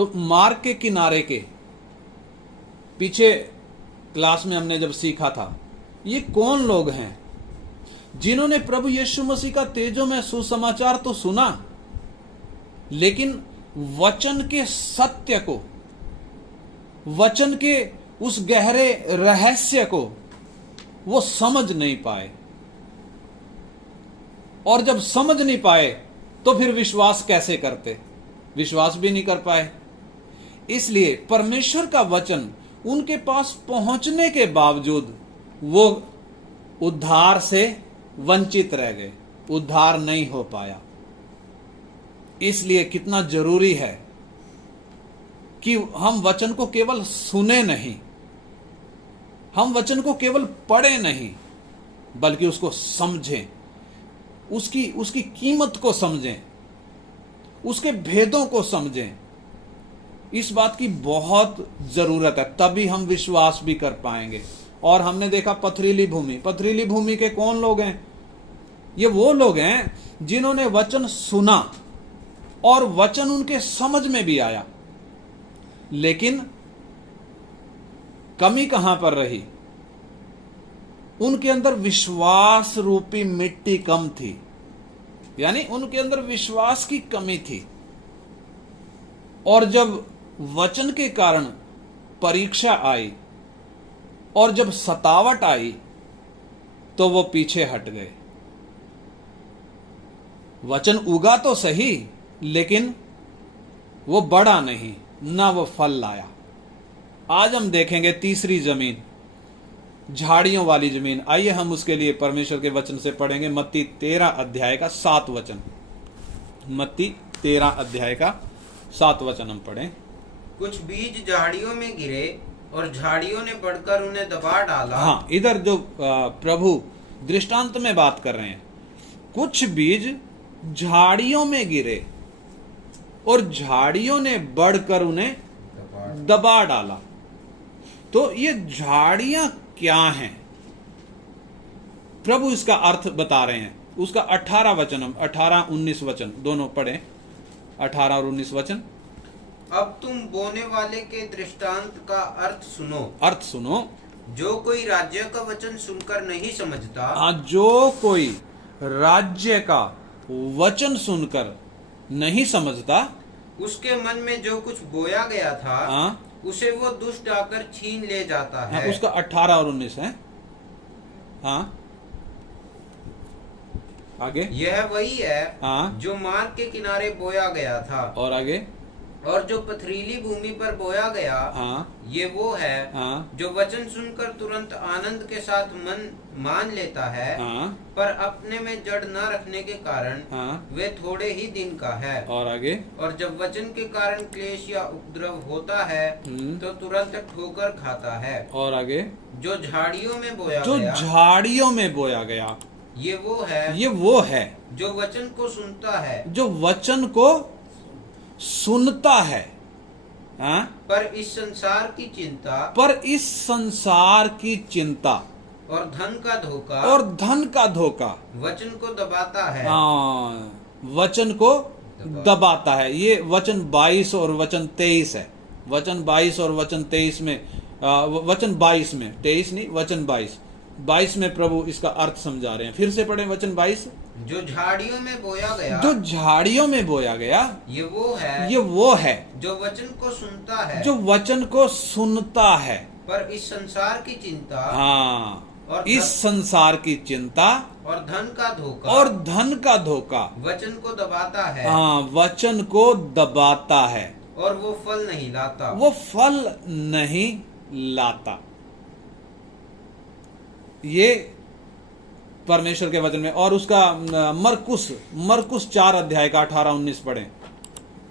तो मार्ग के किनारे के पीछे क्लास में हमने जब सीखा था, ये कौन लोग हैं जिन्होंने प्रभु यीशु मसीह का तेजोमय सुसमाचार तो सुना, लेकिन वचन के सत्य को, वचन के उस गहरे रहस्य को वो समझ नहीं पाए। और जब समझ नहीं पाए तो फिर विश्वास कैसे करते? विश्वास भी नहीं कर पाए। इसलिए परमेश्वर का वचन उनके पास पहुंचने के बावजूद वो उद्धार से वंचित रह गए, उद्धार नहीं हो पाया। इसलिए कितना जरूरी है कि हम वचन को केवल सुने नहीं, हम वचन को केवल पढ़े नहीं, बल्कि उसको समझें, उसकी कीमत को समझें, उसके भेदों को समझें। इस बात की बहुत जरूरत है, तभी हम विश्वास भी कर पाएंगे। और हमने देखा पथरीली भूमि, पथरीली भूमि के कौन लोग हैं? ये वो लोग हैं जिन्होंने वचन सुना और वचन उनके समझ में भी आया, लेकिन कमी कहां पर रही? उनके अंदर विश्वास रूपी मिट्टी कम थी, यानी उनके अंदर विश्वास की कमी थी। और जब वचन के कारण परीक्षा आई और जब सतावट आई तो वो पीछे हट गए। वचन उगा तो सही, लेकिन वो बढ़ा नहीं, ना वो फल लाया। आज हम देखेंगे तीसरी जमीन, झाड़ियों वाली जमीन। आइए हम उसके लिए परमेश्वर के वचन से पढ़ेंगे मत्ती 13 अध्याय का 7 वचन। मत्ती 13 अध्याय का 7 वचन हम पढ़ें। कुछ बीज झाड़ियों में गिरे और झाड़ियों ने बढ़कर उन्हें दबा डाला। हाँ, इधर जो प्रभु दृष्टांत में बात कर रहे हैं, कुछ बीज झाड़ियों में गिरे और झाड़ियों ने बढ़कर उन्हें दबा डाला। तो ये झाड़ियां क्या हैं? प्रभु इसका अर्थ बता रहे हैं। उसका 18 वचन, हम 18-19 वचन दोनों पढ़ें, 18 और 19 वचन। अब तुम बोने वाले के दृष्टांत का अर्थ सुनो। अर्थ सुनो। जो कोई राज्य का वचन सुनकर नहीं समझता, जो कोई राज्य का वचन सुनकर नहीं समझता, उसके मन में जो कुछ बोया गया था, उसे वो दुष्ट आकर छीन ले जाता है। उसका 18 और 19 है। हाँ, आगे। यह वही है हाँ, जो मार्ग के किनारे बोया गया था। और आगे। और जो पथरीली भूमि पर बोया गया, हाँ, ये वो है हाँ, जो वचन सुनकर तुरंत आनंद के साथ मन मान लेता है, हाँ, पर अपने में जड़ न रखने के कारण हाँ, वे थोड़े ही दिन का है। और आगे। और जब वचन के कारण क्लेश या उपद्रव होता है तो तुरंत ठोकर खाता है। और आगे। जो झाड़ियों में बोया जो गया, झाड़ियों में बोया गया, ये वो है जो वचन को सुनता है, जो वचन को सुनता है, हाँ? पर इस संसार की चिंता, पर इस संसार की चिंता और धन का धोखा वचन को दबाता है। हाँ, वचन को दबाता है। ये वचन 22 और वचन 23 है। वचन 22 और वचन 23 में, वचन 22 में, 23 नहीं, वचन 22 में प्रभु इसका अर्थ समझा रहे हैं। फिर से पढ़ें वचन 22। जो झाड़ियों में बोया गया, जो झाड़ियों में बोया गया, ये वो है जो वचन को सुनता है, जो वचन को सुनता है, पर इस संसार की चिंता, हाँ, और इस संसार की चिंता और धन का धोखा वचन को दबाता है। हाँ, वचन को दबाता है और वो फल नहीं लाता। ये परमेश्वर के वचन में। और उसका मरकुस 4 अध्याय का 18-19 पढ़ें।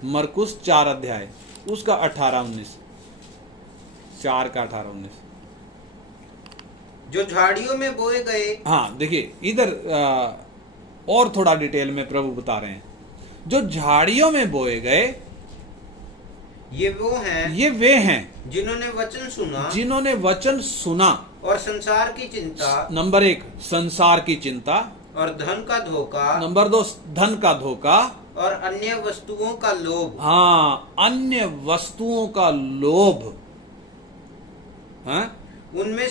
मरकुस 4 अध्याय उसका 18-19, 4 का 18-19। जो झाड़ियों में बोए गए, हाँ, देखिए इधर और थोड़ा डिटेल में प्रभु बता रहे हैं। जो झाड़ियों में बोए गए, ये वे हैं जिन्होंने वचन सुना और संसार की चिंता, नंबर 1 संसार की चिंता, और धन का धोखा, नंबर 2 धन का धोखा, और अन्य वस्तुओं का लोभ हाँ, अन्य वस्तुओं का लोभ, हाँ, उनमें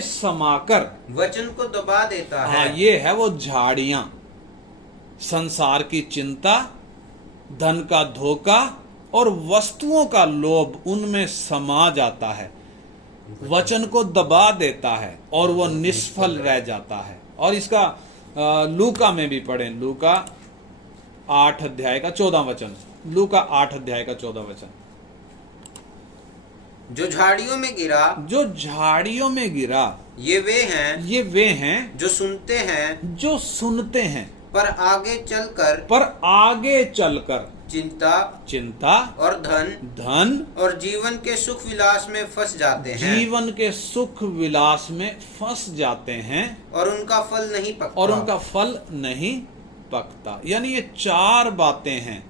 समाकर वचन को दबा देता हाँ, है। ये है वो झाड़ियां, संसार की चिंता, धन का धोखा और वस्तुओं का लोभ उनमें समा जाता है, वचन को दबा देता है और वो निष्फल रह जाता है। और इसका लूका में भी पढ़ें, लूका 8 अध्याय का 14 वचन, लूका 8 अध्याय का 14 वचन। जो झाड़ियों में गिरा, जो झाड़ियों में गिरा, ये वे हैं जो सुनते हैं पर आगे चलकर चिंता और धन और जीवन के सुख विलास में फंस जाते हैं। जीवन के सुख विलास में फंस जाते हैं और उनका फल नहीं पकता। यानी ये 4 बातें हैं।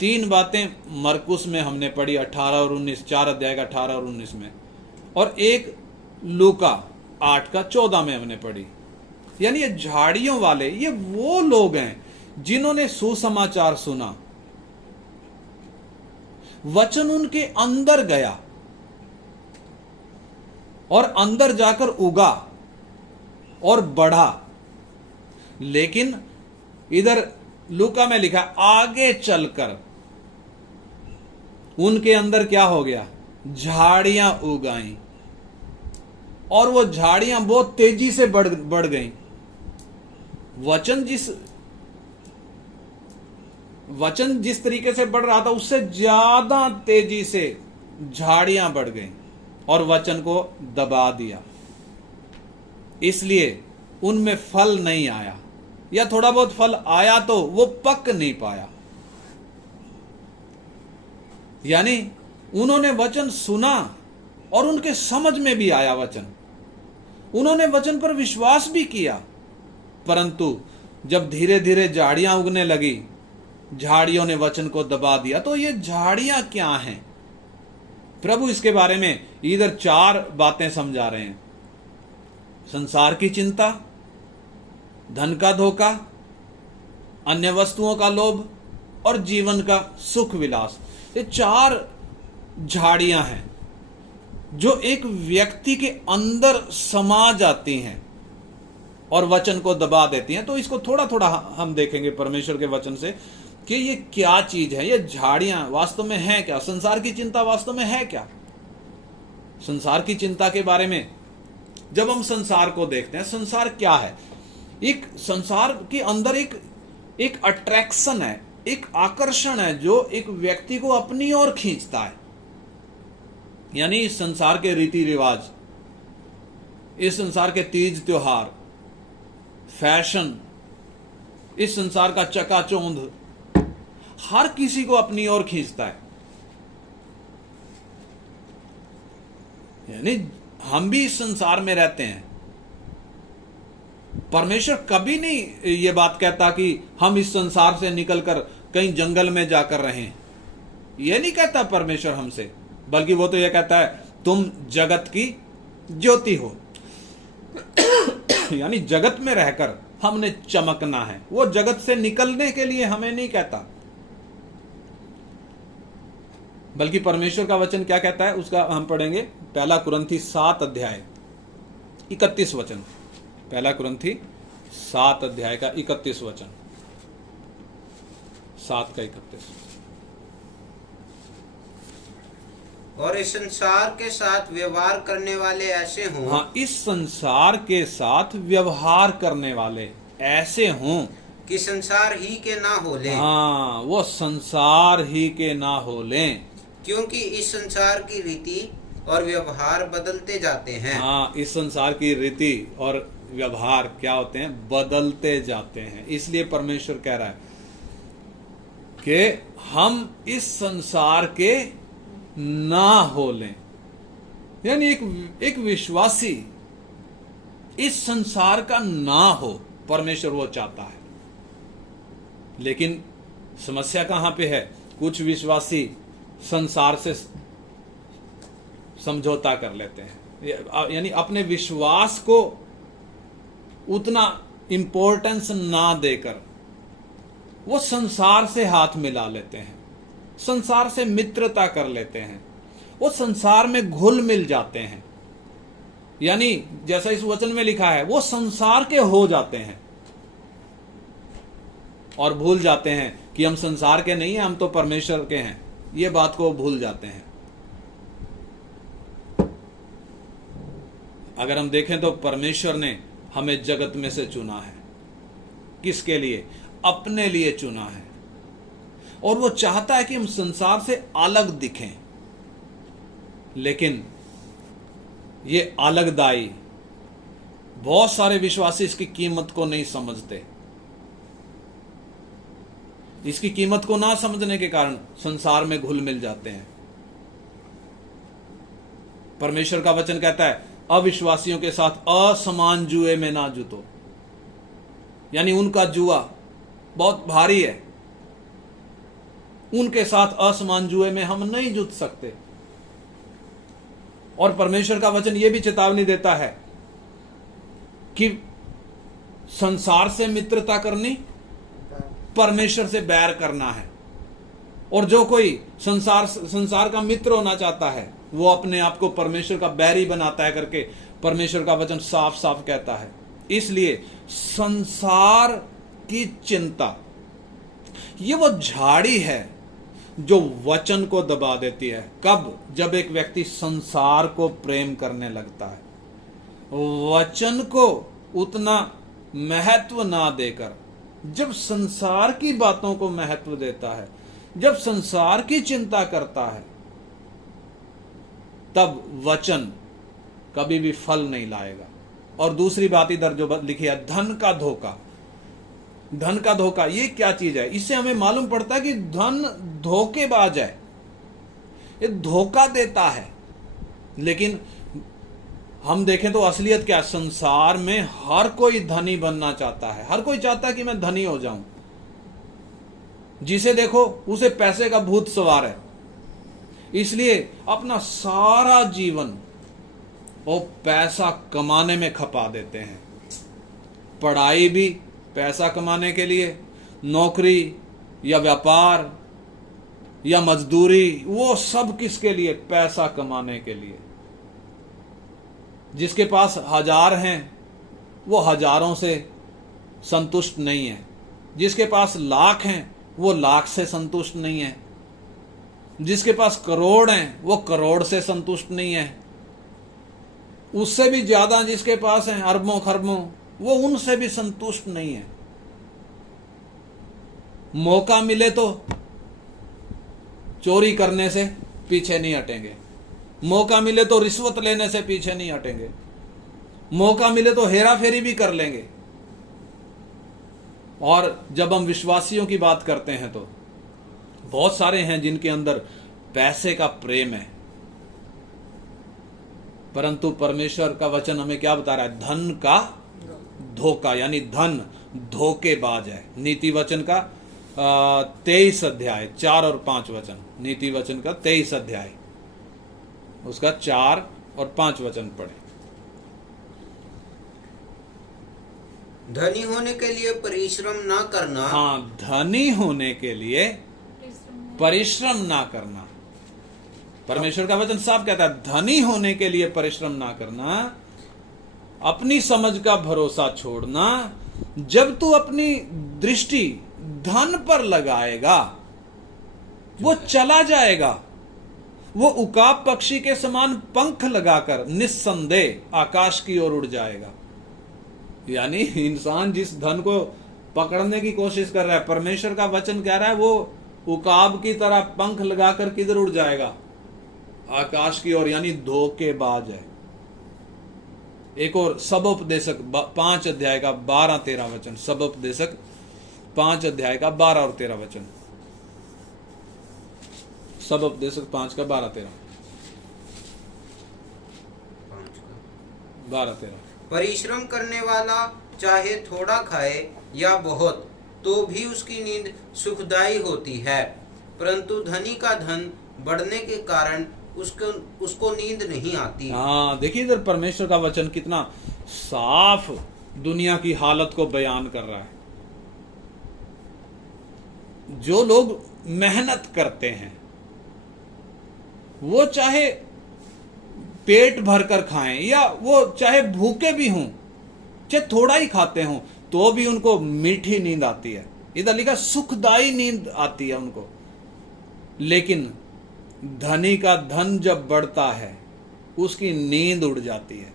3 बातें मरकुस में हमने पढ़ी 18 और 19, 4 अध्याय का 18 और 19 में, और एक लूका 8 का 14 में हमने पढ़ी। यानी ये झाड़ियों वाले, ये वो लोग हैं जिन्होंने सुसमाचार सुना, वचन उनके अंदर गया और अंदर जाकर उगा और बढ़ा, लेकिन इधर लूका में लिखा आगे चलकर उनके अंदर क्या हो गया, झाड़ियां उगाई, और वो झाड़ियां बहुत तेजी से बढ़ गईं। वचन जिस तरीके से बढ़ रहा था उससे ज्यादा तेजी से झाड़ियां बढ़ गईं और वचन को दबा दिया, इसलिए उनमें फल नहीं आया, या थोड़ा बहुत फल आया तो वो पक नहीं पाया। यानी उन्होंने वचन सुना और उनके समझ में भी आया वचन, उन्होंने वचन पर विश्वास भी किया, परंतु जब धीरे धीरे झाड़ियां उगने लगी, झाड़ियों ने वचन को दबा दिया। तो ये झाड़ियां क्या हैं? प्रभु इसके बारे में इधर 4 बातें समझा रहे हैं। संसार की चिंता, धन का धोखा, अन्य वस्तुओं का लोभ और जीवन का सुख विलास। ये 4 झाड़ियां हैं जो एक व्यक्ति के अंदर समा जाती हैं और वचन को दबा देती हैं। तो इसको थोड़ा थोड़ा हम देखेंगे परमेश्वर के वचन से कि ये क्या चीज है, ये झाड़ियां वास्तव में है क्या, संसार की चिंता वास्तव में है क्या। संसार की चिंता के बारे में जब हम संसार को देखते हैं, संसार क्या है? एक संसार के अंदर एक अट्रैक्शन है, एक आकर्षण है जो एक व्यक्ति को अपनी ओर खींचता है। यानी इस संसार के रीति रिवाज, इस संसार के तीज त्योहार, फैशन, इस संसार का चकाचौंध हर किसी को अपनी ओर खींचता है। यानी हम भी इस संसार में रहते हैं। परमेश्वर कभी नहीं ये बात कहता कि हम इस संसार से निकलकर कहीं जंगल में जाकर रहें। यह नहीं कहता परमेश्वर हमसे, बल्कि वो तो यह कहता है तुम जगत की ज्योति हो। यानी जगत में रहकर हमने चमकना है। वो जगत से निकलने के लिए हमें नहीं कहता, बल्कि परमेश्वर का वचन क्या कहता है उसका हम पढ़ेंगे। 1 कुरिन्थी 7 अध्याय 31 वचन, 1 कुरिन्थी 7 अध्याय का 31 वचन, 7 का 31। और इस संसार के साथ व्यवहार करने वाले ऐसे हों। हाँ, इस संसार के साथ व्यवहार करने वाले ऐसे हों कि संसार ही के ना हो लें। हाँ, वो संसार ही के ना हो लें, क्योंकि इस संसार की रीति और व्यवहार बदलते जाते हैं। हाँ, इस संसार की रीति और व्यवहार क्या होते हैं? बदलते जाते हैं। इसलिए परमेश्वर कह रहा है कि हम इस संसार के ना हो लें। यानी एक विश्वासी इस संसार का ना हो, परमेश्वर वो चाहता है। लेकिन समस्या कहां पे है? कुछ विश्वासी संसार से समझौता कर लेते हैं, यानी अपने विश्वास को उतना इंपॉर्टेंस ना देकर वो संसार से हाथ मिला लेते हैं, संसार से मित्रता कर लेते हैं, वो संसार में घुल मिल जाते हैं। यानी जैसा इस वचन में लिखा है, वो संसार के हो जाते हैं और भूल जाते हैं कि हम संसार के नहीं हैं, हम तो परमेश्वर के हैं। ये बात को भूल जाते हैं। अगर हम देखें तो परमेश्वर ने हमें जगत में से चुना है। किसके लिए? अपने लिए चुना है। और वो चाहता है कि हम संसार से अलग दिखें। लेकिन ये अलगदाई, बहुत सारे विश्वासी इसकी कीमत को नहीं समझते। इसकी कीमत को ना समझने के कारण संसार में घुल मिल जाते हैं। परमेश्वर का वचन कहता है, अविश्वासियों के साथ असमान जुए में ना जुतो। यानी उनका जुआ बहुत भारी है, उनके साथ असमान जुए में हम नहीं जुट सकते। और परमेश्वर का वचन यह भी चेतावनी देता है कि संसार से मित्रता करनी, परमेश्वर से बैर करना है। और जो कोई संसार का मित्र होना चाहता है, वो अपने आप को परमेश्वर का बैरी बनाता है करके परमेश्वर का वचन साफ साफ कहता है। इसलिए संसार की चिंता, ये वो झाड़ी है जो वचन को दबा देती है। कब? जब एक व्यक्ति संसार को प्रेम करने लगता है, वचन को उतना महत्व ना देकर जब संसार की बातों को महत्व देता है, जब संसार की चिंता करता है, तब वचन कभी भी फल नहीं लाएगा। और दूसरी बात इधर जो लिखी है, धन का धोखा। धन का धोखा ये क्या चीज है? इससे हमें मालूम पड़ता है कि धन धोखेबाज है, ये धोखा देता है। लेकिन हम देखें तो असलियत क्या है? संसार में हर कोई धनी बनना चाहता है, हर कोई चाहता है कि मैं धनी हो जाऊं। जिसे देखो उसे पैसे का भूत सवार है, इसलिए अपना सारा जीवन वो पैसा कमाने में खपा देते हैं। पढ़ाई भी पैसा कमाने के लिए, नौकरी या व्यापार या मजदूरी, वो सब किसके लिए? पैसा कमाने के लिए। जिसके पास 1000 हैं वो हजारों से संतुष्ट नहीं है, जिसके पास लाख हैं वो लाख से संतुष्ट नहीं है, जिसके पास करोड़ हैं वो करोड़ से संतुष्ट नहीं है, उससे भी ज्यादा जिसके पास हैं अरबों खरबों, वो उनसे भी संतुष्ट नहीं है। मौका मिले तो चोरी करने से पीछे नहीं हटेंगे, मौका मिले तो रिश्वत लेने से पीछे नहीं हटेंगे, मौका मिले तो हेरा फेरी भी कर लेंगे। और जब हम विश्वासियों की बात करते हैं तो बहुत सारे हैं जिनके अंदर पैसे का प्रेम है, परंतु परमेश्वर का वचन हमें क्या बता रहा है? धन का धोखा, यानी धन धोखेबाज है। नीति वचन का 23 अध्याय 4 और 5 वचन, नीति वचन का 23 अध्याय उसका 4 और 5 वचन पढ़े। धनी होने के लिए परिश्रम ना करना। हाँ, धनी होने के लिए परिश्रम ना करना। परमेश्वर का वचन साफ कहता है, धनी होने के लिए परिश्रम ना करना, अपनी समझ का भरोसा छोड़ना। जब तू अपनी दृष्टि धन पर लगाएगा वो चला जाएगा, वो उकाब पक्षी के समान पंख लगाकर निस्संदेह आकाश की ओर उड़ जाएगा। यानी इंसान जिस धन को पकड़ने की कोशिश कर रहा है, परमेश्वर का वचन कह रहा है वो उकाब की तरह पंख लगाकर किधर उड़ जाएगा? आकाश की ओर, यानी धोखेबाज है। एक और सबोपदेशक 5 अध्याय का 12-13 वचन, सबोपदेशक 5 अध्याय का 12 और 13 वचन, सबोपदेशक 5 का 12-13 12-13। परिश्रम करने वाला चाहे थोड़ा खाए या बहुत, तो भी उसकी नींद सुखदायी होती है, परंतु धनी का धन बढ़ने के कारण उसको नींद नहीं आती। हाँ, देखिए इधर परमेश्वर का वचन कितना साफ दुनिया की हालत को बयान कर रहा है। जो लोग मेहनत करते हैं वो चाहे पेट भरकर खाएं या वो चाहे भूखे भी हों, चाहे थोड़ा ही खाते हों, तो भी उनको मीठी नींद आती है। इधर लिखा सुखदाई नींद आती है उनको। लेकिन धनी का धन जब बढ़ता है उसकी नींद उड़ जाती है,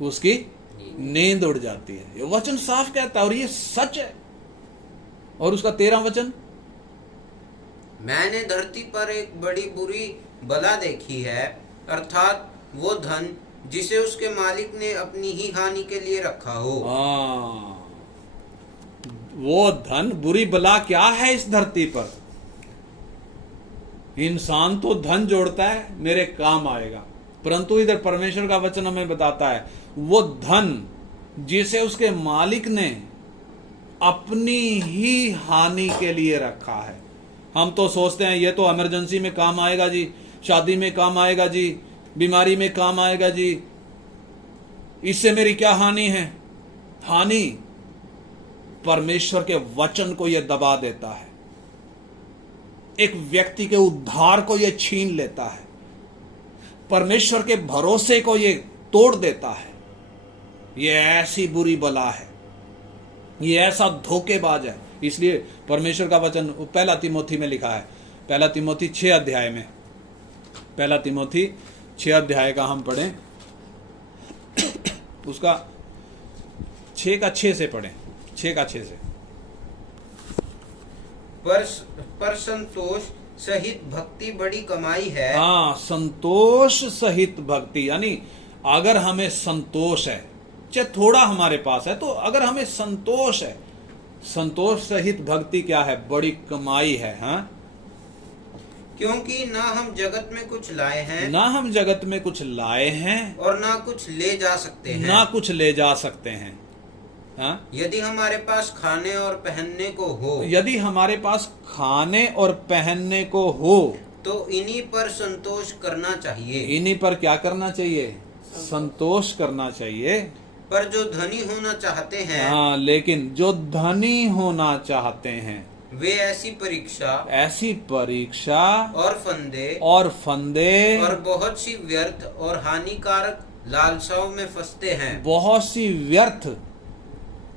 उसकी नींद उड़ जाती है। ये वचन साफ कहता है और ये सच है। और उसका 13वां वचन, मैंने धरती पर एक बड़ी बुरी बला देखी है, अर्थात वो धन जिसे उसके मालिक ने अपनी ही हानि के लिए रखा हो। वो धन, बुरी बला क्या है इस धरती पर? इंसान तो धन जोड़ता है मेरे काम आएगा, परंतु इधर परमेश्वर का वचन हमें बताता है वो धन जिसे उसके मालिक ने अपनी ही हानि के लिए रखा है। हम तो सोचते हैं ये तो इमरजेंसी में काम आएगा जी, शादी में काम आएगा जी, बीमारी में काम आएगा जी, इससे मेरी क्या हानि है? हानि परमेश्वर के वचन को यह दबा देता है, एक व्यक्ति के उद्धार को यह छीन लेता है, परमेश्वर के भरोसे को यह तोड़ देता है। यह ऐसी बुरी बला है, यह ऐसा धोखेबाज है। इसलिए परमेश्वर का वचन पहला तिमोथी में लिखा है, पहला तिमोथी 6 अध्याय में, पहला तिमोथी 6 अध्याय का हम पढ़ें, उसका 6 का 6 से पढ़ें, 6 का 6 से। पर संतोष सहित भक्ति बड़ी कमाई है। हाँ, संतोष सहित भक्ति, यानी अगर हमें संतोष है, चाहे थोड़ा हमारे पास है, तो अगर हमें संतोष है, संतोष सहित भक्ति क्या है? बड़ी कमाई है। हाँ, क्योंकि ना हम जगत में कुछ लाए हैं, ना हम जगत में कुछ लाए हैं और ना कुछ ले जा सकते हैं, ना कुछ ले जा सकते हैं। हाँ, यदि हमारे पास खाने और पहनने को हो, यदि हमारे पास खाने और पहनने को हो, तो इन्हीं पर संतोष करना चाहिए। इन्हीं पर क्या करना चाहिए? संतोष करना चाहिए। पर जो धनी होना चाहते हैं, हाँ, लेकिन जो धनी होना चाहते हैं वे ऐसी परीक्षा और फंदे और बहुत सी व्यर्थ और हानिकारक लालसाओं में फंसते हैं। बहुत सी व्यर्थ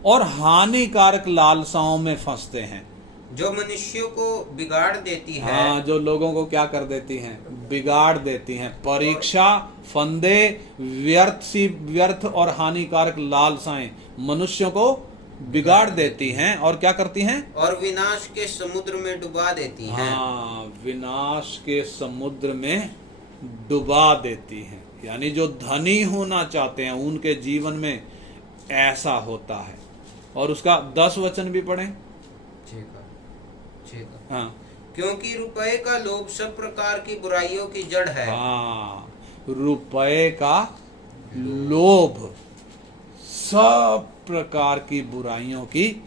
और हानिकारक लालसाओं में फंसते हैं, जो मनुष्यों को बिगाड़ देती है। हाँ, जो लोगों को क्या कर देती हैं? बिगाड़ देती हैं। परीक्षा, फंदे, व्यर्थ और हानिकारक लालसाएं मनुष्यों को बिगाड़ देती हैं और क्या करती हैं? और विनाश के समुद्र में डुबा देती हैं। हाँ, विनाश के समुद्र में डुबा देती हैं। यानी जो धनी होना चाहते हैं उनके जीवन में ऐसा होता है। और उसका 10 वचन भी पढ़ें। हाँ, क्योंकि रुपए का लोभ सब प्रकार की बुराइयों की जड़ है। हाँ, रुपए का लोभ सब प्रकार की बुराइयों की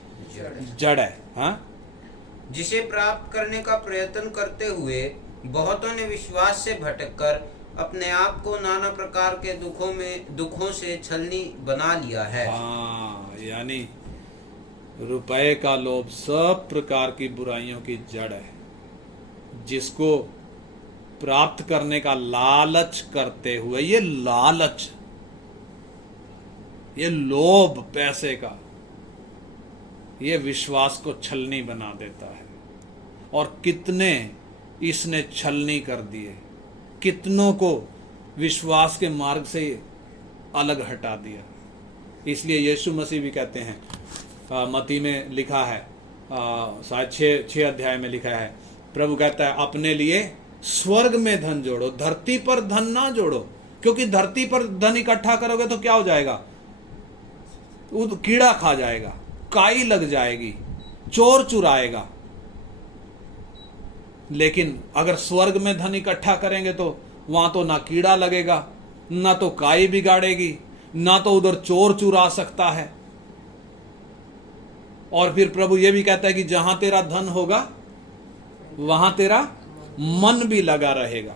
जड़ है। हाँ, जिसे प्राप्त करने का प्रयत्न करते हुए बहुतों ने विश्वास से भटककर अपने आप को नाना प्रकार के दुखों से छलनी बना लिया है। हाँ, यानी रुपए का लोभ सब प्रकार की बुराइयों की जड़ है, जिसको प्राप्त करने का लालच करते हुए, ये लालच, ये लोभ पैसे का, ये विश्वास को छलनी बना देता है। और कितने इसने छलनी कर दिए, कितनों को विश्वास के मार्ग से अलग हटा दिया। इसलिए यीशु मसीह भी कहते हैं, मत्ती में लिखा है, शायद 6 अध्याय में लिखा है, प्रभु कहता है अपने लिए स्वर्ग में धन जोड़ो, धरती पर धन ना जोड़ो, क्योंकि धरती पर धन इकट्ठा करोगे तो क्या हो जाएगा? कीड़ा खा जाएगा, काई लग जाएगी, चोर चुराएगा। लेकिन अगर स्वर्ग में धन इकट्ठा करेंगे तो वहां तो ना कीड़ा लगेगा, ना तो काई बिगाड़ेगी, ना तो उधर चोर चुरा सकता है। और फिर प्रभु ये भी कहता है कि जहां तेरा धन होगा वहां तेरा मन भी लगा रहेगा।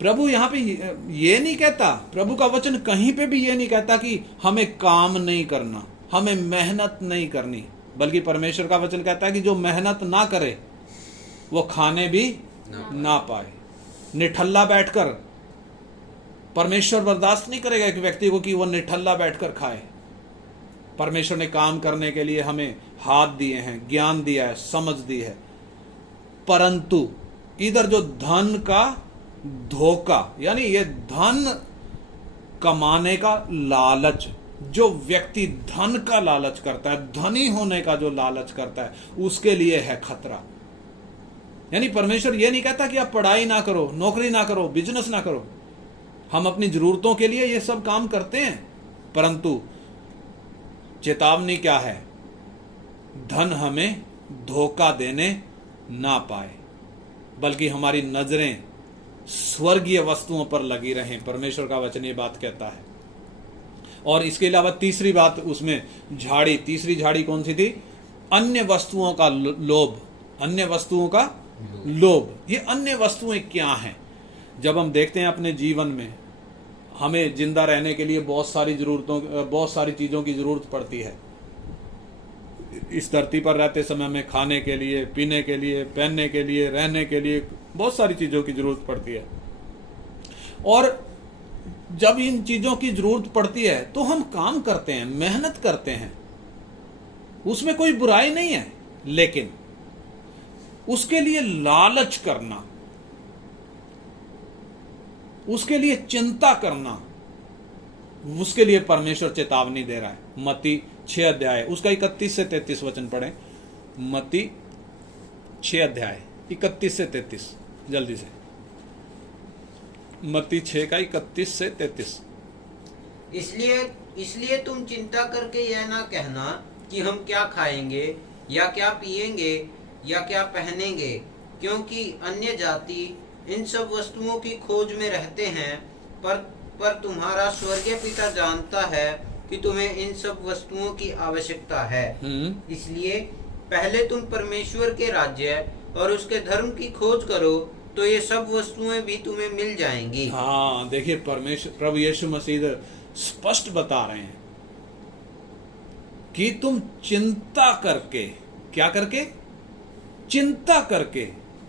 प्रभु यहां पे ये नहीं कहता, प्रभु का वचन कहीं पे भी ये नहीं कहता कि हमें काम नहीं करना, हमें मेहनत नहीं करनी। बल्कि परमेश्वर का वचन कहता है कि जो मेहनत ना करे वो खाने भी ना पाए। निठल्ला बैठकर परमेश्वर बर्दाश्त नहीं करेगा एक व्यक्ति को कि वो निठल्ला बैठकर खाए। परमेश्वर ने काम करने के लिए हमें हाथ दिए हैं, ज्ञान दिया है, समझ दी है, परंतु इधर जो धन का धोखा, यानी ये धन कमाने का लालच, जो व्यक्ति धन का लालच करता है, धनी होने का जो लालच करता है, उसके लिए है खतरा। यानी परमेश्वर ये नहीं कहता कि आप पढ़ाई ना करो, नौकरी ना करो, बिजनेस ना करो। हम अपनी जरूरतों के लिए ये सब काम करते हैं, परंतु चेतावनी क्या है? धन हमें धोखा देने ना पाए, बल्कि हमारी नजरें स्वर्गीय वस्तुओं पर लगी रहें। परमेश्वर का वचन ये बात कहता है। और इसके अलावा तीसरी बात उसमें झाड़ी, तीसरी झाड़ी कौन सी थी? अन्य वस्तुओं का लोभ। अन्य वस्तुओं का लोभ। ये अन्य वस्तुएं क्या हैं? जब हम देखते हैं अपने जीवन में, हमें जिंदा रहने के लिए बहुत सारी चीजों की जरूरत पड़ती है। इस धरती पर रहते समय में खाने के लिए, पीने के लिए, पहनने के लिए, रहने के लिए बहुत सारी चीजों की जरूरत पड़ती है। और जब इन चीजों की जरूरत पड़ती है तो हम काम करते हैं, मेहनत करते हैं, उसमें कोई बुराई नहीं है, लेकिन उसके लिए लालच करना, उसके लिए चिंता करना, उसके लिए परमेश्वर चेतावनी दे रहा है। मत्ती 6 अध्याय उसका 31 से 33 वचन पढ़ें। मत्ती 6 अध्याय 31 से 33, जल्दी से। मत्ती 6 का 31 से 33। इसलिए तुम चिंता करके यह ना कहना कि हम क्या खाएंगे या क्या पिएंगे या क्या पहनेंगे, क्योंकि अन्य जाति इन सब वस्तुओं की खोज में रहते हैं, पर तुम्हारा स्वर्गीय पिता जानता है कि तुम्हें इन सब वस्तुओं की आवश्यकता है। इसलिए पहले तुम परमेश्वर के राज्य और उसके धर्म की खोज करो, तो ये सब वस्तुएं भी तुम्हें मिल जाएंगी। हाँ, देखिए परमेश्वर प्रभु यीशु मसीह स्पष्ट बता रहे हैं कि तुम चिंता करके, क्या करके? चिंता करके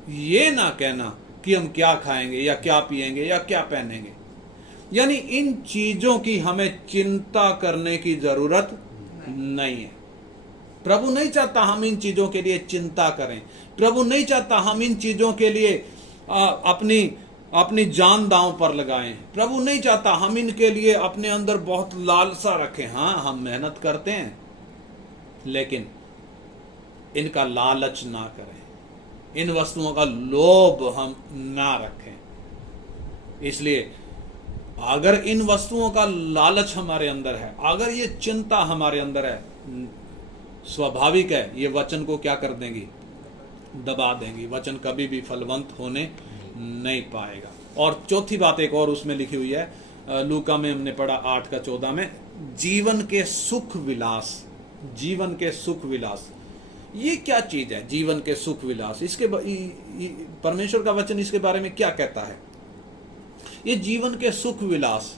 ये ना कहना कि हम क्या खाएंगे या क्या पिएंगे या क्या पहनेंगे। यानी इन चीजों की हमें चिंता करने की जरूरत नहीं है। प्रभु नहीं चाहता हम इन चीजों के लिए चिंता करें। प्रभु नहीं चाहता हम इन चीजों के लिए अपनी जान दांव पर लगाएं। प्रभु नहीं चाहता हम इनके लिए अपने अंदर बहुत लालसा रखें। हाँ, हम मेहनत करते हैं, लेकिन इनका लालच ना करें, इन वस्तुओं का लोभ हम ना रखें। इसलिए अगर इन वस्तुओं का लालच हमारे अंदर है, अगर ये चिंता हमारे अंदर है, स्वाभाविक है ये वचन को क्या कर देंगी? दबा देंगी। वचन कभी भी फलवंत होने नहीं पाएगा। और चौथी बात एक और उसमें लिखी हुई है, लूका में हमने पढ़ा 8 का 14 में, जीवन के सुख विलास। जीवन के सुख विलास, ये क्या चीज है? जीवन के सुख विलास, इसके परमेश्वर का वचन इसके बारे में क्या कहता है? ये जीवन के सुख विलास,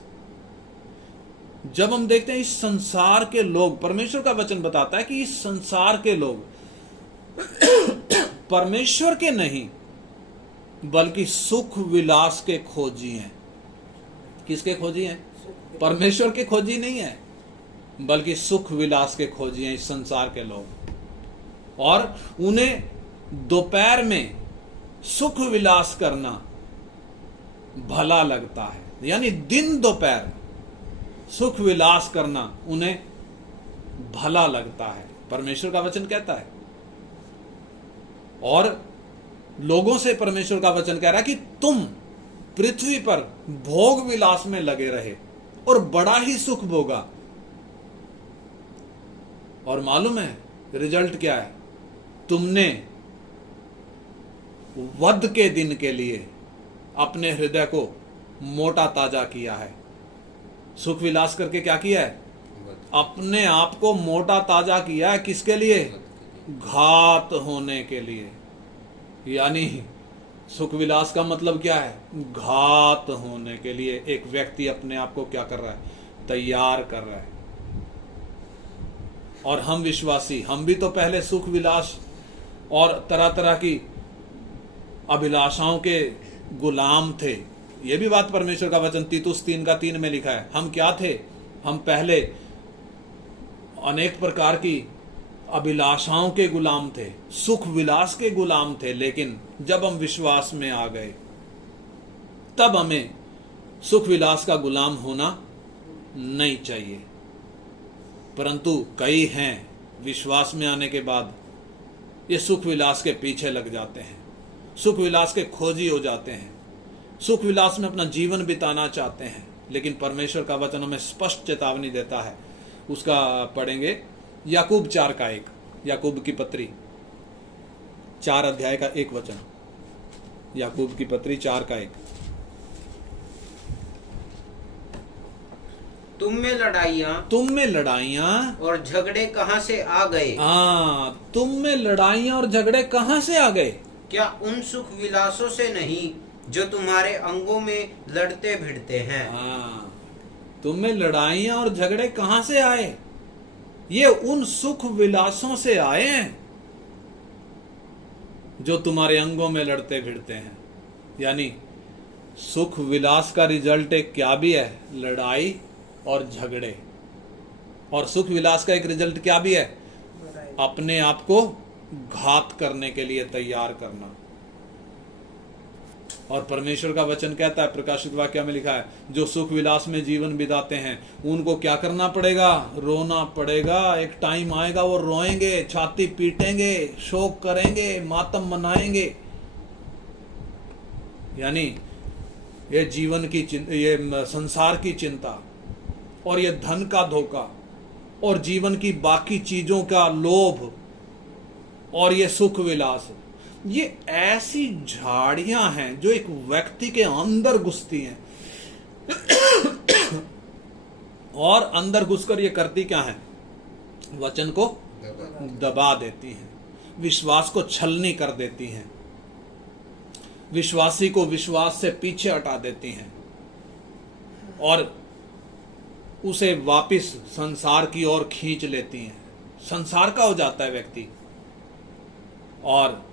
जब हम देखते हैं इस संसार के लोग, परमेश्वर का वचन बताता है कि इस संसार के लोग परमेश्वर के नहीं बल्कि सुख विलास के खोजी हैं। किसके खोजी हैं? परमेश्वर के खोजी नहीं है, बल्कि सुख विलास के खोजी हैं इस संसार के लोग। और उन्हें दोपहर में सुख विलास करना भला लगता है। यानी दिन दोपहर सुख विलास करना उन्हें भला लगता है, परमेश्वर का वचन कहता है। और लोगों से परमेश्वर का वचन कह रहा है कि तुम पृथ्वी पर भोग विलास में लगे रहे और बड़ा ही सुख भोगा। और मालूम है रिजल्ट क्या है? तुमने वध के दिन के लिए अपने हृदय को मोटा ताजा किया है। सुख विलास करके क्या किया है? अपने आप को मोटा ताजा किया है। किसके लिए? घात होने के लिए। यानी सुख विलास का मतलब क्या है? घात होने के लिए एक व्यक्ति अपने आप को क्या कर रहा है? तैयार कर रहा है। और हम विश्वासी, हम भी तो पहले सुख विलास और तरह तरह की अभिलाषाओं के गुलाम थे। ये भी बात परमेश्वर का वचन तीतुस 3:3 में लिखा है। हम क्या थे? हम पहले अनेक प्रकार की अभिलाषाओं के गुलाम थे, सुख विलास के गुलाम थे, लेकिन जब हम विश्वास में आ गए तब हमें सुख विलास का गुलाम होना नहीं चाहिए। परंतु कई हैं विश्वास में आने के बाद ये सुख विलास के पीछे लग जाते हैं, सुख विलास के खोजी हो जाते हैं, सुख विलास में अपना जीवन बिताना चाहते हैं। लेकिन परमेश्वर का वचन हमें स्पष्ट चेतावनी देता है। उसका पढ़ेंगे याकूब 4:1, याकूब की पत्री 4 अध्याय का 1 वचन, याकूब की पत्री 4:1। तुम में लड़ाइयां और झगड़े कहाँ से आ गए? हाँ, तुम में लड़ाइयां और झगड़े कहाँ से आ गए? क्या उन सुख विलासों से नहीं जो तुम्हारे अंगों में लड़ते भिड़ते हैं? हाँ, तुम में लड़ाइयां और झगड़े कहाँ से आए? ये उन सुख विलासों से आए हैं जो तुम्हारे अंगों में लड़ते भिड़ते हैं। यानी सुख विलास का रिजल्ट एक क्या भी है? लड़ाई और झगड़े। और सुख विलास का एक रिजल्ट क्या भी है? अपने आप को घात करने के लिए तैयार करना। और परमेश्वर का वचन कहता है, प्रकाशित वाक्य में लिखा है, जो सुख विलास में जीवन बिताते हैं उनको क्या करना पड़ेगा? रोना पड़ेगा। एक टाइम आएगा वो रोएंगे, छाती पीटेंगे, शोक करेंगे, मातम मनाएंगे। यानी ये जीवन की ये संसार की चिंता और ये धन का धोखा और जीवन की बाकी चीजों का लोभ और ये सुख विलास, ये ऐसी झाड़ियां हैं जो एक व्यक्ति के अंदर घुसती हैं और अंदर घुसकर ये करती क्या है? वचन को दबा देती हैं, विश्वास को छलनी कर देती हैं, विश्वासी को विश्वास से पीछे हटा देती हैं और उसे वापिस संसार की ओर खींच लेती हैं। संसार का हो जाता है व्यक्ति और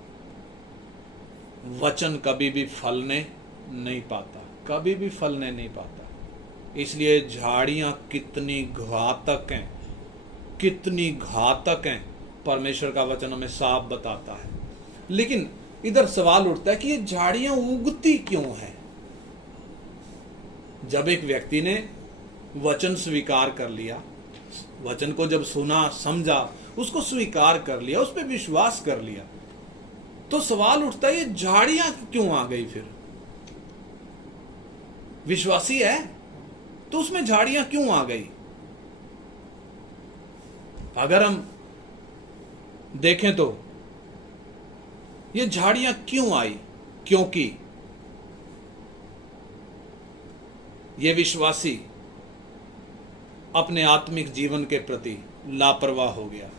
वचन कभी भी फलने नहीं पाता, कभी भी फलने नहीं पाता। इसलिए झाड़ियां कितनी घातक हैं, कितनी घातक हैं, परमेश्वर का वचन हमें साफ बताता है। लेकिन इधर सवाल उठता है कि ये झाड़ियां उगती क्यों हैं? जब एक व्यक्ति ने वचन स्वीकार कर लिया, वचन को जब सुना, समझा, उसको स्वीकार कर लिया, उस पर विश्वास कर लिया, तो सवाल उठता है ये झाड़ियां क्यों आ गई? फिर विश्वासी है तो उसमें झाड़ियां क्यों आ गई? अगर हम देखें तो ये झाड़ियां क्यों आई? क्योंकि ये विश्वासी अपने आत्मिक जीवन के प्रति लापरवाह हो गया,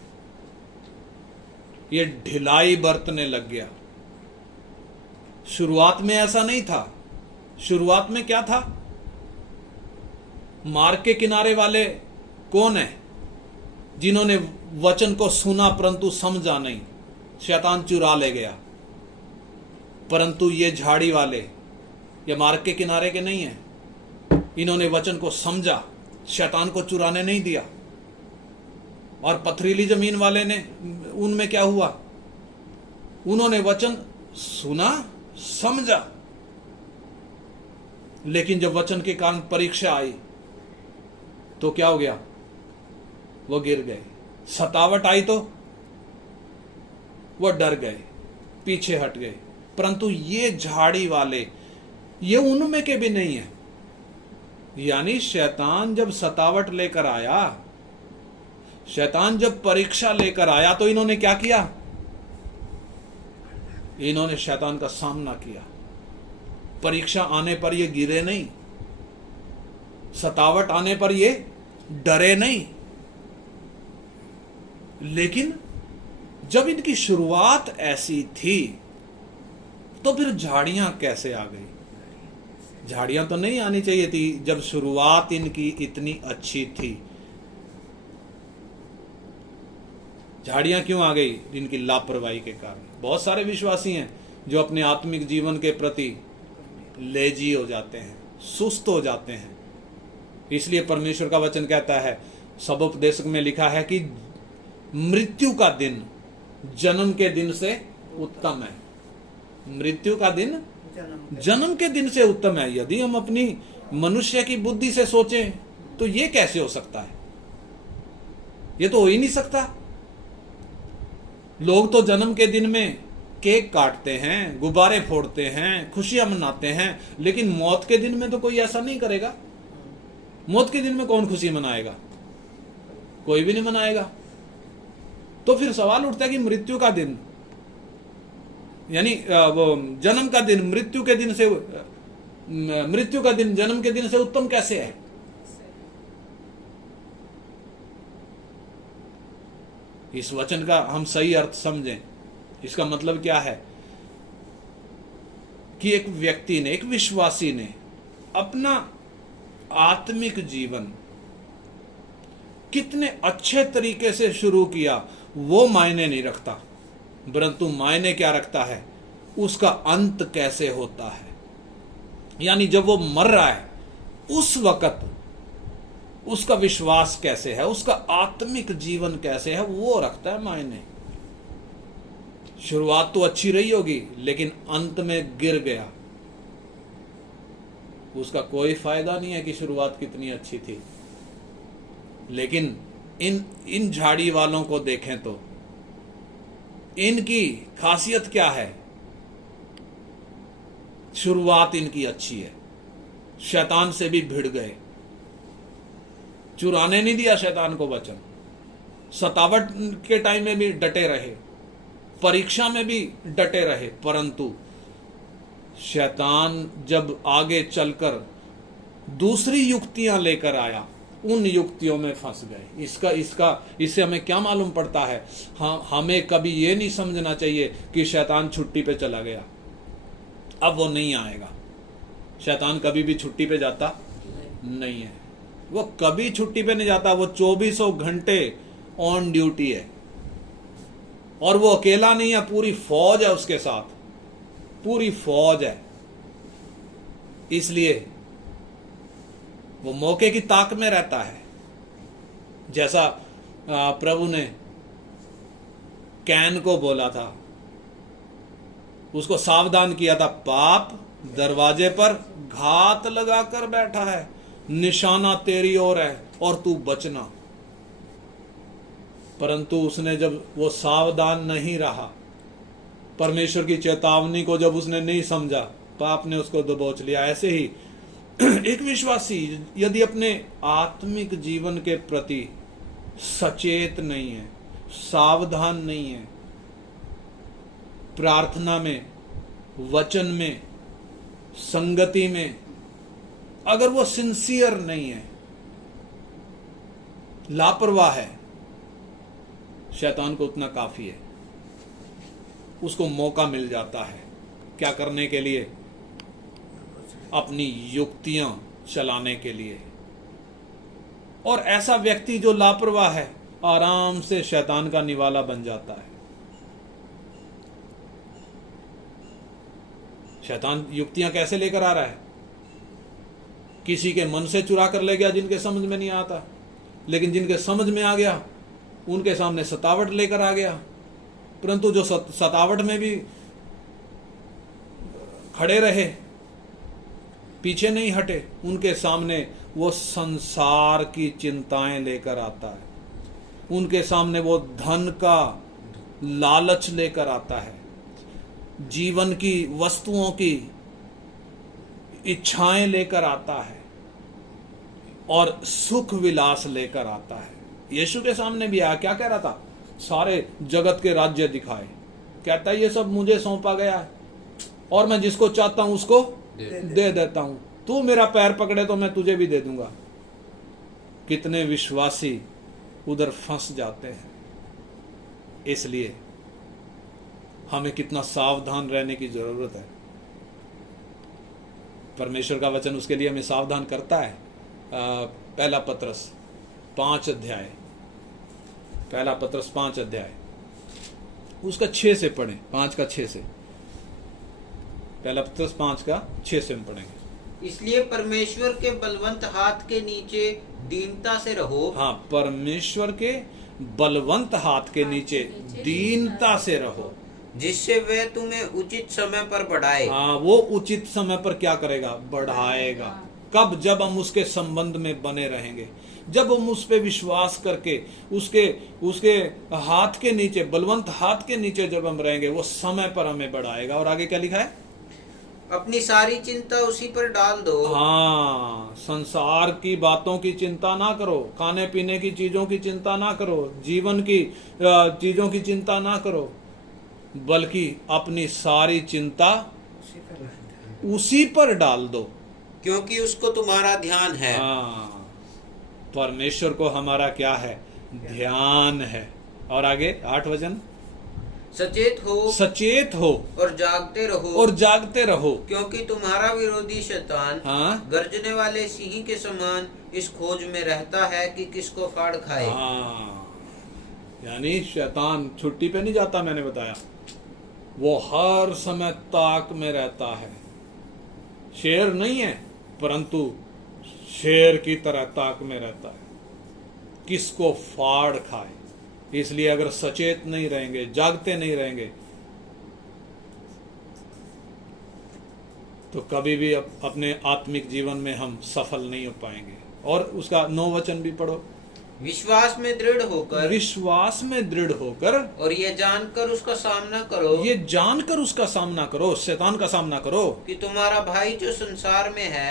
ये ढिलाई बरतने लग गया। शुरुआत में ऐसा नहीं था। शुरुआत में क्या था? मार्ग के किनारे वाले कौन है? जिन्होंने वचन को सुना परंतु समझा नहीं, शैतान चुरा ले गया। परंतु ये झाड़ी वाले, ये मार्ग के किनारे के नहीं है। इन्होंने वचन को समझा, शैतान को चुराने नहीं दिया। और पथरीली जमीन वाले ने, उनमें क्या हुआ? उन्होंने वचन सुना, समझा, लेकिन जब वचन के कारण परीक्षा आई तो क्या हो गया? वो गिर गए। सतावट आई तो वो डर गए, पीछे हट गए। परंतु ये झाड़ी वाले, ये उनमें के भी नहीं है। यानी शैतान जब सतावट लेकर आया, शैतान जब परीक्षा लेकर आया, तो इन्होंने क्या किया? इन्होंने शैतान का सामना किया। परीक्षा आने पर ये गिरे नहीं, सतावट आने पर ये डरे नहीं। लेकिन जब इनकी शुरुआत ऐसी थी तो फिर झाड़ियां कैसे आ गई? झाड़ियां तो नहीं आनी चाहिए थी जब शुरुआत इनकी इतनी अच्छी थी। झाड़ियां क्यों आ गई? इनकी लापरवाही के कारण। बहुत सारे विश्वासी हैं जो अपने आत्मिक जीवन के प्रति लेजी हो जाते हैं, सुस्त हो जाते हैं। इसलिए परमेश्वर का वचन कहता है, सबोपदेशक में लिखा है कि मृत्यु का दिन जन्म के दिन से उत्तम है। मृत्यु का दिन जन्म के दिन से उत्तम है। यदि हम अपनी मनुष्य की बुद्धि से सोचें तो ये कैसे हो सकता है? ये तो हो ही नहीं सकता। लोग तो जन्म के दिन में केक काटते हैं, गुब्बारे फोड़ते हैं, खुशियां मनाते हैं, लेकिन मौत के दिन में तो कोई ऐसा नहीं करेगा। मौत के दिन में कौन खुशी मनाएगा? कोई भी नहीं मनाएगा। तो फिर सवाल उठता है कि मृत्यु का दिन, यानी वो जन्म का दिन मृत्यु के दिन से, मृत्यु का दिन जन्म के दिन से उत्तम कैसे है? इस वचन का हम सही अर्थ समझें। इसका मतलब क्या है कि एक व्यक्ति ने, एक विश्वासी ने अपना आत्मिक जीवन कितने अच्छे तरीके से शुरू किया वो मायने नहीं रखता, परंतु मायने क्या रखता है, उसका अंत कैसे होता है। यानी जब वो मर रहा है उस वक्त उसका विश्वास कैसे है, उसका आत्मिक जीवन कैसे है, वो रखता है मायने। शुरुआत तो अच्छी रही होगी लेकिन अंत में गिर गया, उसका कोई फायदा नहीं है कि शुरुआत कितनी अच्छी थी। लेकिन इन झाड़ी वालों को देखें तो इनकी खासियत क्या है? शुरुआत इनकी अच्छी है, शैतान से भी भिड़ गए, चुराने नहीं दिया शैतान को वचन, सतावट के टाइम में भी डटे रहे, परीक्षा में भी डटे रहे, परंतु शैतान जब आगे चलकर दूसरी युक्तियां लेकर आया उन युक्तियों में फंस गए। इससे हमें क्या मालूम पड़ता है? हमें कभी ये नहीं समझना चाहिए कि शैतान छुट्टी पे चला गया, अब वो नहीं आएगा। शैतान कभी भी छुट्टी पे जाता नहीं है, वो कभी छुट्टी पे नहीं जाता। वो 24 घंटे ऑन ड्यूटी है, और वो अकेला नहीं है, पूरी फौज है उसके साथ, पूरी फौज है। इसलिए वो मौके की ताक में रहता है। जैसा प्रभु ने कैन को बोला था, उसको सावधान किया था, पाप दरवाजे पर घात लगाकर बैठा है, निशाना तेरी ओर है और तू बचना। परंतु उसने जब वो सावधान नहीं रहा, परमेश्वर की चेतावनी को जब उसने नहीं समझा, पाप ने उसको दबोच लिया। ऐसे ही एक विश्वासी यदि अपने आत्मिक जीवन के प्रति सचेत नहीं है, सावधान नहीं है, प्रार्थना में, वचन में, संगति में अगर वो सिंसियर नहीं है, लापरवाह है, शैतान को उतना काफी है, उसको मौका मिल जाता है क्या करने के लिए? अपनी युक्तियां चलाने के लिए। और ऐसा व्यक्ति जो लापरवाह है आराम से शैतान का निवाला बन जाता है। शैतान युक्तियां कैसे लेकर आ रहा है? किसी के मन से चुरा कर ले गया जिनके समझ में नहीं आता, लेकिन जिनके समझ में आ गया उनके सामने सतावट लेकर आ गया। परंतु जो सतावट में भी खड़े रहे, पीछे नहीं हटे, उनके सामने वो संसार की चिंताएं लेकर आता है, उनके सामने वो धन का लालच लेकर आता है, जीवन की वस्तुओं की इच्छाएं लेकर आता है और सुख विलास लेकर आता है। यीशु के सामने भी आया, क्या कह रहा था? सारे जगत के राज्य दिखाए, कहता है ये सब मुझे सौंपा गया है और मैं जिसको चाहता हूं उसको दे देता हूं, तू मेरा पैर पकड़े तो मैं तुझे भी दे दूंगा। कितने विश्वासी उधर फंस जाते हैं। इसलिए हमें कितना सावधान रहने की जरूरत है। परमेश्वर का वचन उसके लिए हमें सावधान करता है। पहला पत्रस 5 अध्याय, पहला पत्रस 5 अध्याय उसका 6 से पढ़ें, 5 का 6 से, पहला पत्रस 5 का 6 से हम पढ़ेंगे। इसलिए परमेश्वर के बलवंत हाथ के नीचे दीनता से रहो। हाँ, परमेश्वर के बलवंत हाथ के नीचे दीनता से रहो, जिससे वह तुम्हें उचित समय पर बढ़ाए। हाँ, वो उचित समय पर क्या करेगा? बढ़ाएगा। कब? जब हम उसके संबंध में बने रहेंगे, जब हम उस पे विश्वास करके उसके हाथ के नीचे, बलवंत हाथ के नीचे जब हम रहेंगे, वो समय पर हमें बढ़ाएगा। और आगे क्या लिखा है? अपनी सारी चिंता उसी पर डाल दो। हाँ, संसार की बातों की चिंता ना करो, खाने पीने की चीजों की चिंता ना करो, जीवन की चीजों की चिंता ना करो, बल्कि अपनी सारी चिंता उसी पर डाल दो, क्योंकि उसको तुम्हारा ध्यान है। हाँ, परमेश्वर को हमारा क्या है? ध्यान है। और आगे 8 वचन, सचेत हो और जागते रहो, क्योंकि तुम्हारा विरोधी शैतान हाँ, गर्जने वाले सिंह के समान इस खोज में रहता है कि किसको फाड़ खाए। हाँ, यानी शैतान छुट्टी पे नहीं जाता, मैंने बताया, वो हर समय ताक में रहता है। शेर नहीं है, परंतु शेर की तरह ताक में रहता है, किसको फाड़ खाए। इसलिए अगर सचेत नहीं रहेंगे, जागते नहीं रहेंगे, तो कभी भी अपने आत्मिक जीवन में हम सफल नहीं हो पाएंगे। और उसका 9 वचन भी पढ़ो। विश्वास में दृढ़ होकर और ये जानकर उसका सामना करो, शैतान का सामना करो, कि तुम्हारा भाई जो संसार में है,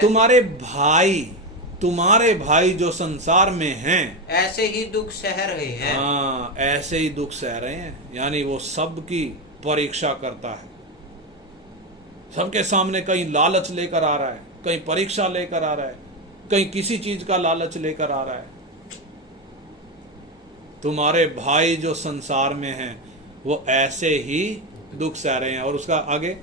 तुम्हारे भाई जो संसार में हैं, ऐसे ही दुख सह रहे हैं। हाँ, ऐसे ही दुख सह रहे हैं। यानी वो सबकी परीक्षा करता है, सबके सामने कहीं लालच लेकर आ रहा है, कहीं परीक्षा लेकर आ रहा है, कहीं किसी चीज का लालच लेकर आ रहा है। तुम्हारे भाई जो संसार में हैं, वो ऐसे ही दुख सह रहे हैं। और उसका आगे,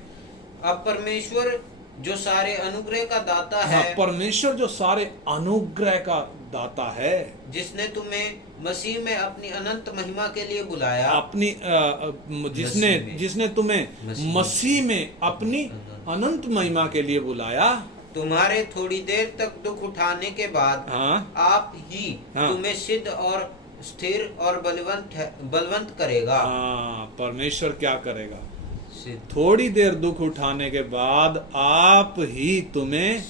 अब परमेश्वर जो सारे अनुग्रह का दाता है, हाँ, परमेश्वर जो सारे अनुग्रह का दाता है, जिसने तुम्हें मसीह में अपनी अनंत महिमा के लिए बुलाया, जिसने तुम्हें मसीह में अपनी अनंत महिमा के लिए बुलाया, तुम्हारे थोड़ी देर तक दुख उठाने के बाद, हाँ, आप ही तुम्हें सिद्ध और स्थिर और बलवंत करेगा। हाँ, परमेश्वर क्या करेगा? थोड़ी देर दुख उठाने के बाद आप ही तुम्हें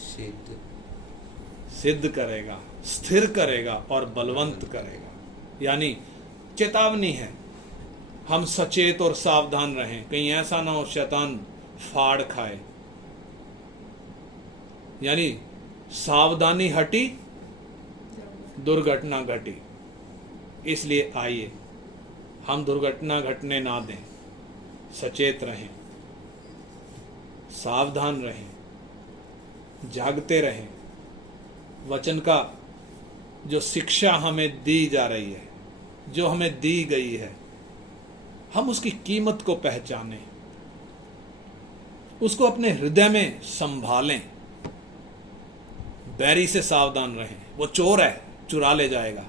सिद्ध करेगा, स्थिर करेगा और बलवंत करेगा। यानी चेतावनी है, हम सचेत और सावधान रहें, कहीं ऐसा ना हो शैतान फाड़ खाए। यानी सावधानी हटी, दुर्घटना घटी। इसलिए आइए हम दुर्घटना घटने ना दें, सचेत रहें, सावधान रहें, जागते रहें। वचन का जो शिक्षा हमें दी जा रही है, जो हमें दी गई है, हम उसकी कीमत को पहचानें, उसको अपने हृदय में संभालें, बैरी से सावधान रहें। वो चोर है, चुरा ले जाएगा,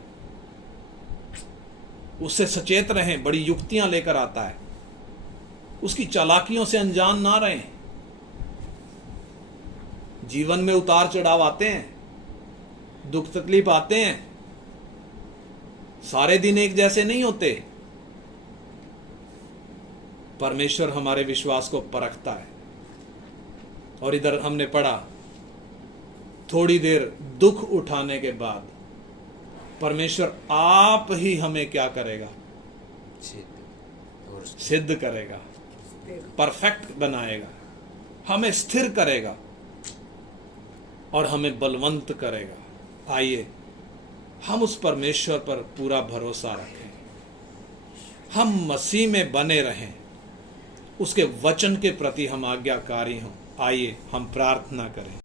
उससे सचेत रहें। बड़ी युक्तियां लेकर आता है, उसकी चालाकियों से अनजान ना रहें। जीवन में उतार चढ़ाव आते हैं, दुख तकलीफ आते हैं, सारे दिन एक जैसे नहीं होते। परमेश्वर हमारे विश्वास को परखता है। और इधर हमने पढ़ा, थोड़ी देर दुख उठाने के बाद परमेश्वर आप ही हमें क्या करेगा? सिद्ध करेगा, परफेक्ट बनाएगा, हमें स्थिर करेगा और हमें बलवंत करेगा। आइए हम उस परमेश्वर पर पूरा भरोसा रखें, हम मसीह में बने रहें, उसके वचन के प्रति हम आज्ञाकारी हों। आइए हम प्रार्थना करें।